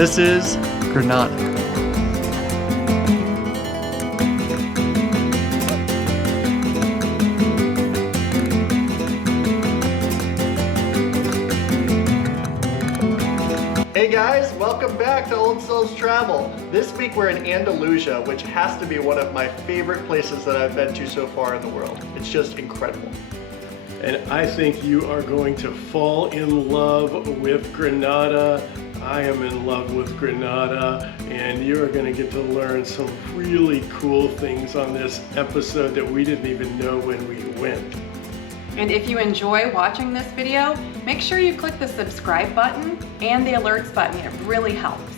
This is Granada. Hey guys, welcome back to Old Souls Travel. This week we're in Andalusia, which has to be one of my favorite places that I've been to so far in the world. It's just incredible. And I think you are going to fall in love with Granada. I am in love with Granada, and you are going to get to learn some really cool things on this episode that we didn't even know when we went. And if you enjoy watching this video, make sure you click the subscribe button and the alerts button. It really helps.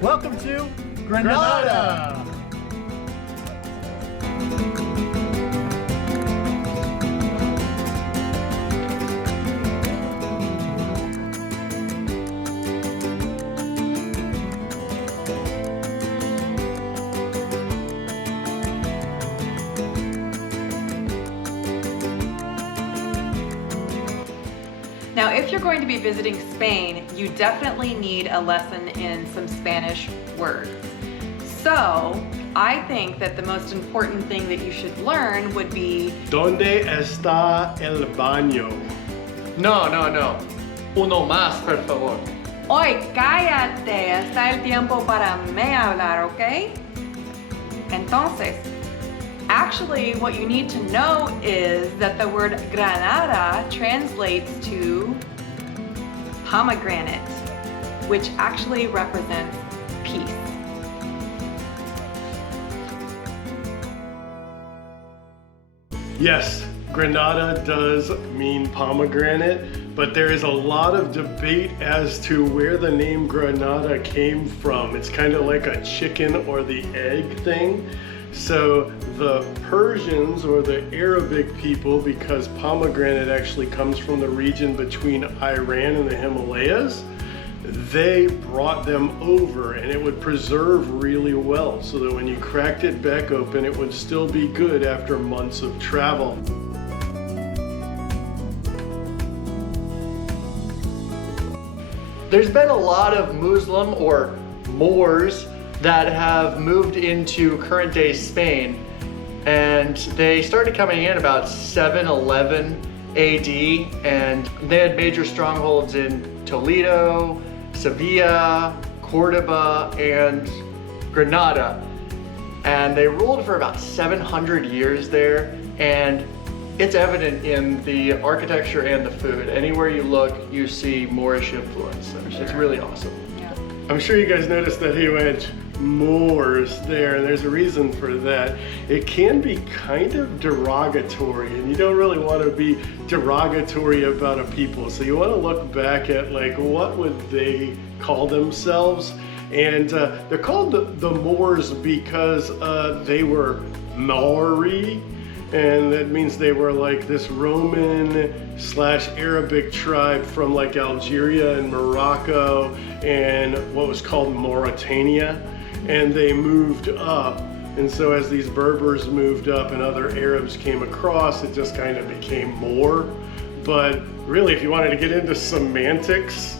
Welcome to Granada! Now, if you're going to be visiting Spain, you definitely need a lesson in some Spanish words. So, I think that the most important thing that you should learn would be ¿Dónde está el baño? No. Uno más, por favor. Oye, cállate, está el tiempo para mí hablar, ¿ok? Entonces, actually, what you need to know is that the word Granada translates to pomegranate, which actually represents peace. Yes, Granada does mean pomegranate, but there is a lot of debate as to where the name Granada came from. It's kind of like a chicken or the egg thing. So the Persians or the Arabic people, because pomegranate actually comes from the region between Iran and the Himalayas, they brought them over and it would preserve really well so that when you cracked it back open, it would still be good after months of travel. There's been a lot of Muslim or Moors that have moved into current day Spain, and they started coming in about 711 AD, and they had major strongholds in Toledo, Sevilla, Cordoba, and Granada, and they ruled for about 700 years there, and it's evident in the architecture and the food. Anywhere you look, you see Moorish influence. It's really awesome. Yeah. I'm sure you guys noticed that he went Moors there, and there's a reason for that. It can be kind of derogatory, and you don't really want to be derogatory about a people. So you want to look back at like what would they call themselves, and they're called the Moors because they were Maori, and that means they were like this Roman/Arabic tribe from like Algeria and Morocco and what was called Mauritania. And they moved up, and so as these Berbers moved up and other Arabs came across, it just kind of became Moor. But really, if you wanted to get into semantics,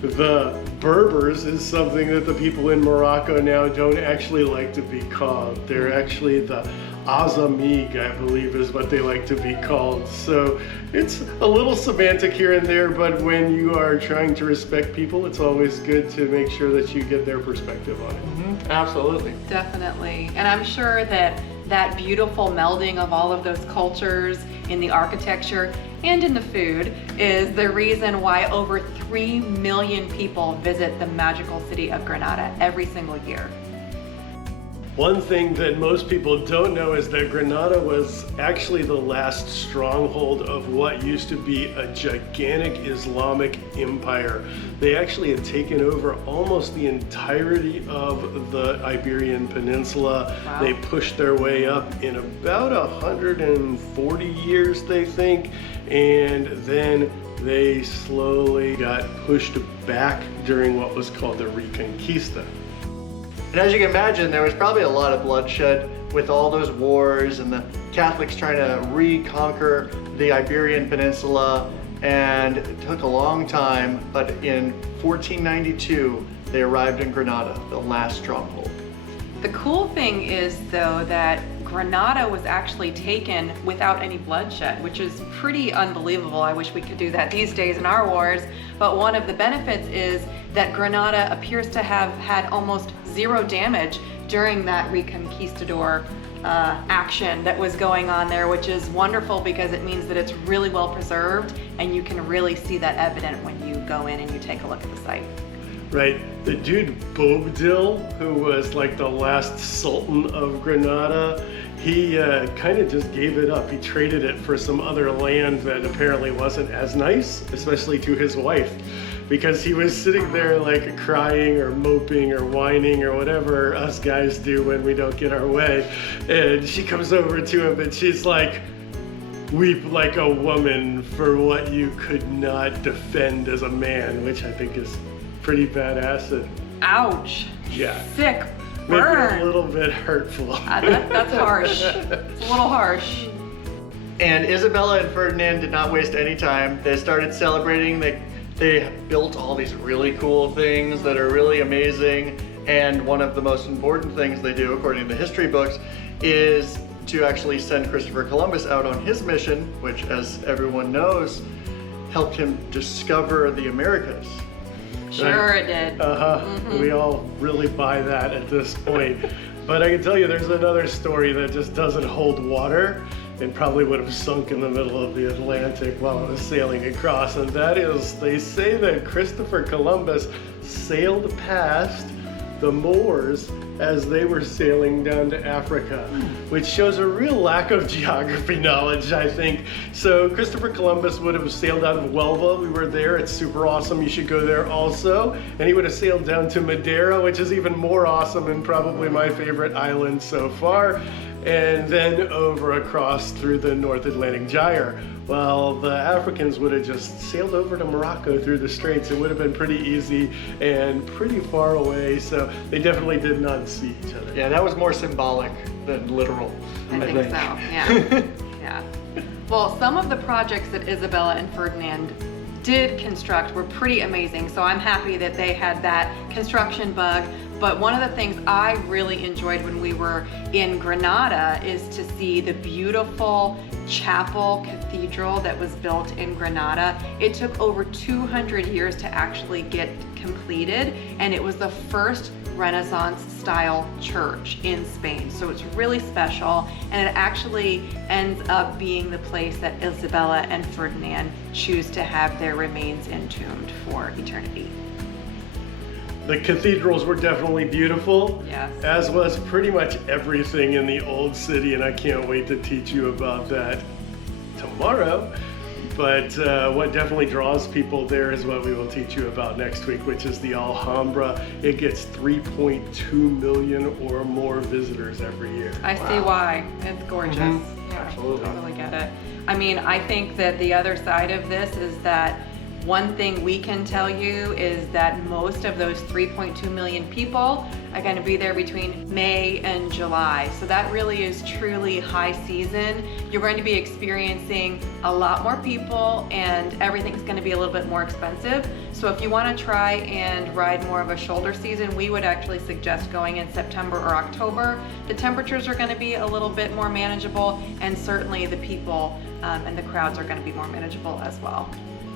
the Berbers is something that the people in Morocco now don't actually like to be called. They're actually the Azamig, I believe is what they like to be called. So it's a little semantic here and there, but when you are trying to respect people, it's always good to make sure that you get their perspective on it. Mm-hmm. Absolutely. Definitely. And I'm sure that that beautiful melding of all of those cultures in the architecture and in the food is the reason why over 3 million people visit the magical city of Granada every single year. One thing that most people don't know is that Granada was actually the last stronghold of what used to be a gigantic Islamic empire. They actually had taken over almost the entirety of the Iberian Peninsula. Wow. They pushed their way up in about 140 years, they think, and then they slowly got pushed back during what was called the Reconquista. And as you can imagine, there was probably a lot of bloodshed with all those wars and the Catholics trying to reconquer the Iberian Peninsula and it took a long time, but in 1492, they arrived in Granada, the last stronghold. The cool thing is, though, that Granada was actually taken without any bloodshed, which is pretty unbelievable. I wish we could do that these days in our wars. But one of the benefits is that Granada appears to have had almost zero damage during that Reconquistador action that was going on there, which is wonderful because it means that it's really well preserved, and you can really see that evident when you go in and you take a look at the site. Right, the dude Boabdil, who was like the last Sultan of Granada, he kind of just gave it up. He traded it for some other land that apparently wasn't as nice, especially to his wife, because he was sitting there like crying or moping or whining or whatever us guys do when we don't get our way. And she comes over to him and she's like, "Weep like a woman for what you could not defend as a man," which I think is pretty badass. And ouch. yeah, Sick maybe burn. a little bit hurtful. That's harsh. It's a little harsh. And Isabella and Ferdinand did not waste any time. They started celebrating. They built all these really cool things that are really amazing. And one of the most important things they do, according to the history books, is to actually send Christopher Columbus out on his mission, which, as everyone knows, helped him discover the Americas. Sure it did. We all really buy that at this point. But I can tell you there's another story that just doesn't hold water and probably would have sunk in the middle of the Atlantic while it was sailing across. And that is, they say that Christopher Columbus sailed past the Moors as they were sailing down to Africa, which shows a real lack of geography knowledge, I think. So Christopher Columbus would have sailed out of Huelva. We were there. It's super awesome. You should go there also. And he would have sailed down to Madeira, which is even more awesome and probably my favorite island so far. And then over across through the North Atlantic Gyre. Well, the Africans would have just sailed over to Morocco through the Straits. It would have been pretty easy and pretty far away, so they definitely did not see each other. Yeah, that was more symbolic than literal. I think so, yeah. Yeah. Well, some of the projects that Isabella and Ferdinand did construct were pretty amazing, so I'm happy that they had that construction bug. But one of the things I really enjoyed when we were in Granada is to see the beautiful chapel cathedral that was built in Granada. It took over 200 years to actually get completed, and it was the first Renaissance style church in Spain. So it's really special, and it actually ends up being the place that Isabella and Ferdinand choose to have their remains entombed for eternity. The cathedrals were definitely beautiful, Yes. as was pretty much everything in the old city, and I can't wait to teach you about that tomorrow. But what definitely draws people there is what we will teach you about next week, which is the Alhambra. It gets 3.2 million or more visitors every year. I see why. It's gorgeous. Yeah, Absolutely. I totally get it. I mean, I think that the other side of this is that one thing we can tell you is that most of those 3.2 million people are going to be there between May and July. So that really is truly high season. You're going to be experiencing a lot more people, and everything's going to be a little bit more expensive. So if you want to try and ride more of a shoulder season, we would actually suggest going in September or October. The temperatures are going to be a little bit more manageable, and certainly the people and the crowds are going to be more manageable as well.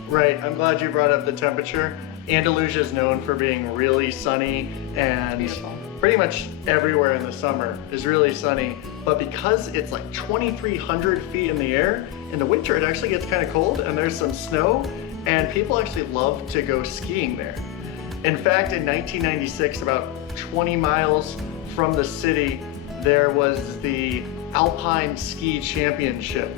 Right, I'm glad you brought up the temperature. Andalusia is known for being really sunny, and Beautiful. pretty much everywhere in the summer is really sunny. But because it's like 2,300 feet in the air, in the winter it actually gets kind of cold and there's some snow, and people actually love to go skiing there. In fact, in 1996, about 20 miles from the city, there was the Alpine Ski Championship.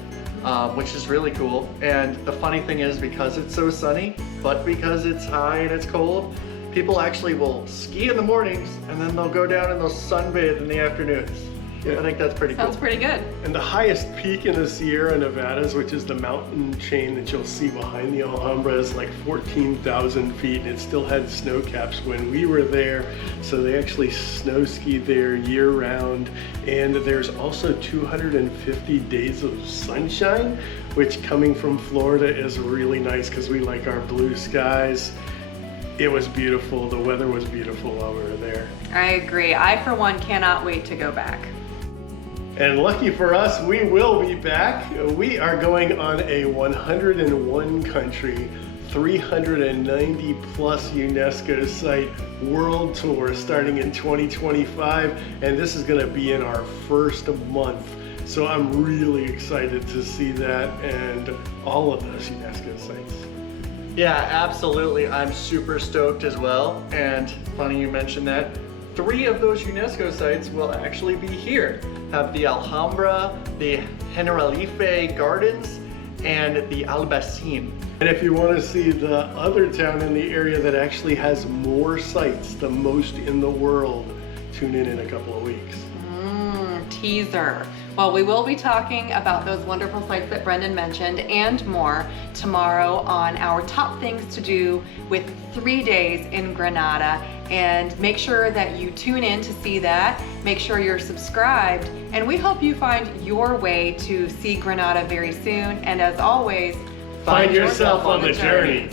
Which is really cool. And the funny thing is, because it's so sunny, but because it's high and it's cold, people actually will ski in the mornings and then they'll go down and they'll sunbathe in the afternoons. Yeah. I think that's pretty Sounds cool. pretty good. And the highest peak in the Sierra Nevadas, which is the mountain chain that you'll see behind the Alhambra, is like 14,000 feet, and it still had snow caps when we were there. So they actually snow skied there year round. And there's also 250 days of sunshine, which coming from Florida is really nice because we like our blue skies. It was beautiful. The weather was beautiful while we were there. I agree. I, for one, cannot wait to go back. And lucky for us, we will be back. We are going on a 101 country, 390 plus UNESCO site world tour starting in 2025. And this is gonna be in our first month. So I'm really excited to see that and all of those UNESCO sites. Yeah, absolutely. I'm super stoked as well. And funny you mentioned that. 3 of those UNESCO sites will actually be here. Have the Alhambra, the Generalife Gardens, and the Albaicín. And if you want to see the other town in the area that actually has more sites, the most in the world, tune in a couple of weeks. Teaser. Well, we will be talking about those wonderful sites that Brendan mentioned and more tomorrow on our top things to do with 3 days in Granada. And make sure that you tune in to see that. Make sure you're subscribed. And we hope you find your way to see Granada very soon. And as always, Find yourself on the journey.